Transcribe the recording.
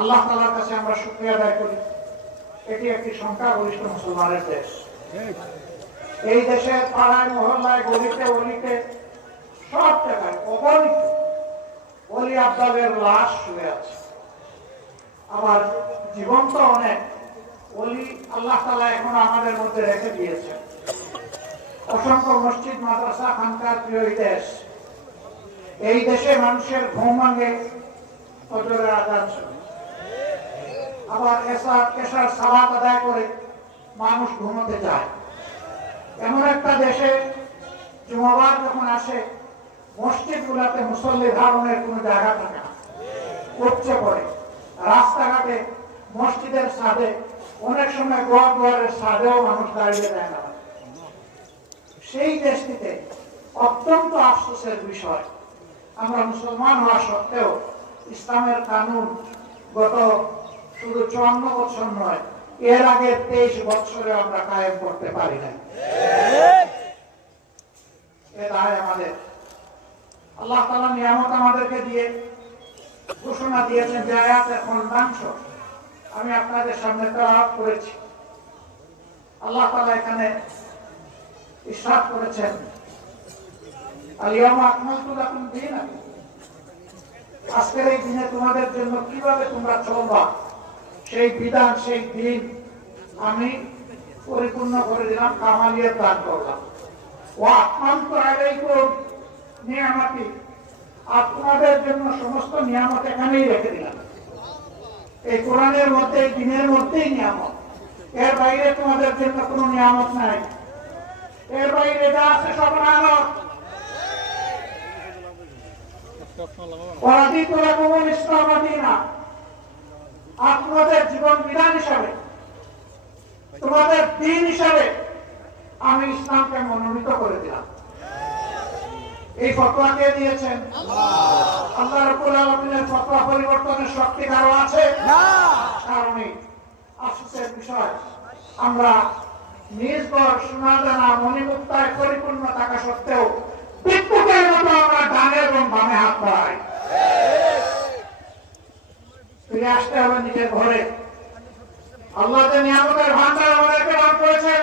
আল্লাহ তাআলার কাছে আমরা শুকরিয়া আদায় করি। এটি একটি সংখ্যাগরিষ্ঠ মুসলমানের দেশ। এই দেশের পাড়ায় মহল্লায় গলিতে অলিতে সব জায়গায় অগণিত ওলি আব্দালের লাশ শুয়ে আছে। আবার জীবন্ত অনেক ওলি আল্লাহ তাআলা এখন আমাদের মধ্যে রেখে দিয়েছেন। অসংখ্য মসজিদ মাদ্রাসা খানকার প্রিয় এই দেশ। এই দেশে মানুষের ঘুম ভাঙে ফজরের আযান শুনে, আবার এশার সালাত আদায় করে মানুষ ঘুমোতে যায়। এমন একটা দেশে জুমাবার যখন আসে মসজিদ গুলাতে মুসল্লি ধারণের কোন জায়গা থাকে না, উপচে পড়ে। রাস্তাঘাটে মসজিদের ছাদে অনেক সময় গোয়ারের ছাদেও মানুষ দাঁড়িয়ে দেয় না। সেই দেশটিতে অত্যন্ত আফসোসের বিষয়, আমরা মুসলমান হওয়া সত্ত্বেও ইসলামের কানুন গত শুধু 54 বছর নয়, এর আগে 23 বছরে আমরা কায়েম করতে পারি নাই। আমাদের আল্লাহ তাআলা নিয়ামত আমাদেরকে দিয়ে ঘোষণা দিয়েছেন যে আয়াতের খণ্ডাংশ আমি আপনাদের সামনে তেলাওয়াত করেছি। আল্লাহ তাআলা এখানে ইরশাদ করেছেন, আল-ইয়াওমা আকমালতু লাকুম দীনাকুম, আজকের এই দিনে তোমাদের জন্য কিভাবে তোমরা চলবা সেই বিধান, সেই দিন আমি পরিপূর্ণ করে দিলাম, কামালিয়ত দান করলাম। ওয়া আতমামতু আলাইকুম নিয়ামতি, আর তোমাদের জন্য সমস্ত নিয়ামত এখানেই রেখে দিলাম। এই কোরআনের মধ্যে, দিনের মধ্যেই নিয়ামত, এর বাইরে তোমাদের জন্য কোনো নিয়ামত নাই। এর বাইরে যা আছে সব নিয়ামত। ওয়ারাদিতু লাকুমুল ইসলাম দীনা, আপনাদের জীবন বিধান হিসাবে, তোমাদের দিন হিসাবে আমি ইসলামকে মনোনীত করে দিলাম। এই ফতোয়া কে দিয়েছেন? আল্লাহ রাব্বুল আলামিনের ফতোয়া পরিবর্তনের শক্তি কারো আছে না। কারণে আফসোসের বিষয়, আমরা নিজ ঘর সোনা দানা মণিমুক্তায় পরিপূর্ণ থাকা সত্ত্বেও বিদ্যুতের মতো আমরা ডানে এবং বামে হাত বাড়াই। ফিরে আসতে হবে নিজের ঘরে। আল্লাহ যে নিয়ামতের ভান্ডার আমাদেরকে দান করেছেন,